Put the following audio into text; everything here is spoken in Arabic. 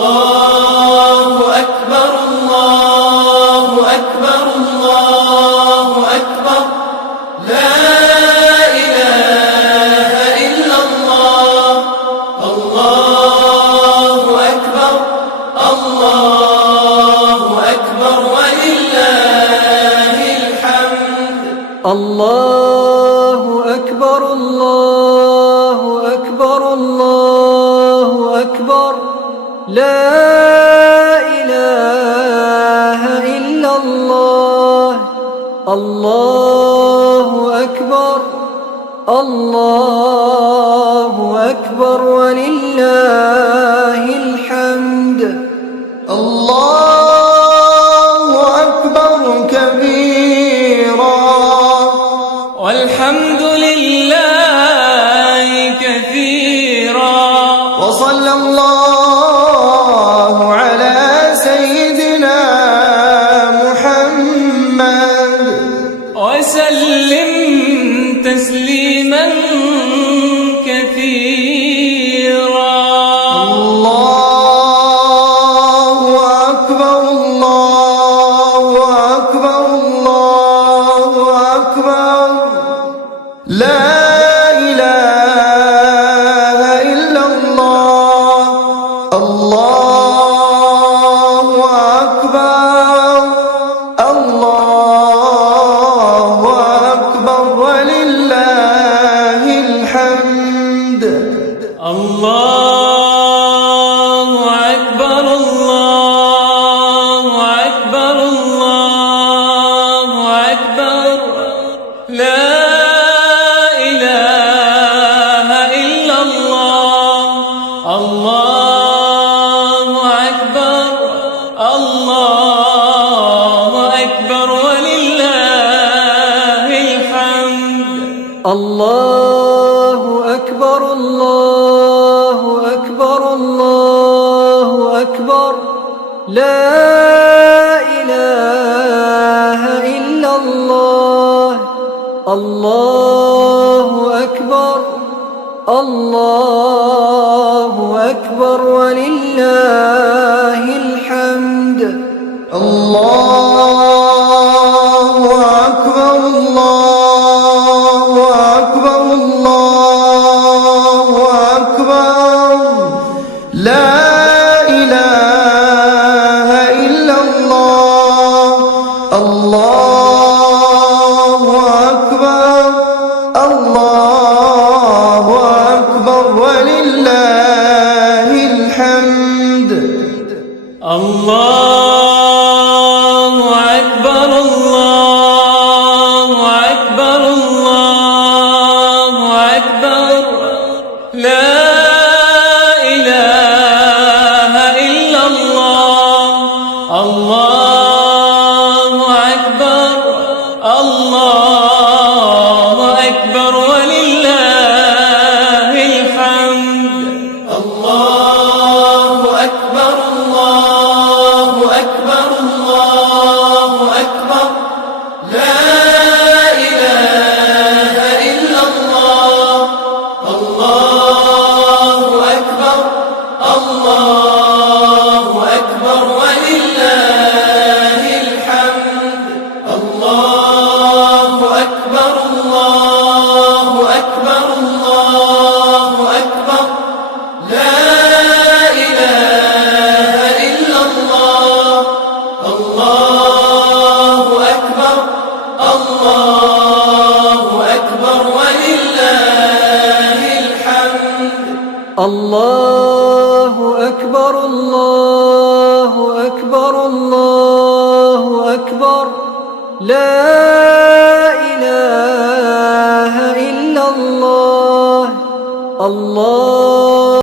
الله أكبر الله أكبر الله أكبر لا إله إلا الله الله أكبر الله أكبر ولله الحمد الله أكبر الله أكبر الله أكبر لا إله إلا الله الله أكبر الله أكبر ولله الحمد الله أكبر كبيرا والحمد لله كثيرا وصلى الله على سيدنا محمد وسلم تسليما كثيرا الله أكبر الله أكبر الله أكبر لا إله إلا الله الله أكبر الله أكبر ولله الحمد الله أكبر الله أكبر الله أكبر لا إله إلا الله الله أكبر الله أكبر ولله الحمد الله أكبر الله أكبر الله أكبر لا إله إلا الله الله أكبر الله أكبر ولله الحمد الله أكبر الله أكبر الله أكبر لا إله إلا الله الله أكبر الله أكبر ولله الحمد الله أكبر الله أكبر الله أكبر لا إله إلا الله الله أكبر الله أكبر ولله الحمد الله أكبر الله أكبر الله أكبر لا إله إلا الله الله أكبر الله أكبر ولله الحمد الله أكبر الله أكبر الله أكبر لا إله إلا الله الله أكبر الله أكبر ولله الحمد الله أكبر الله أكبر الله أكبر لا إله إلا الله الله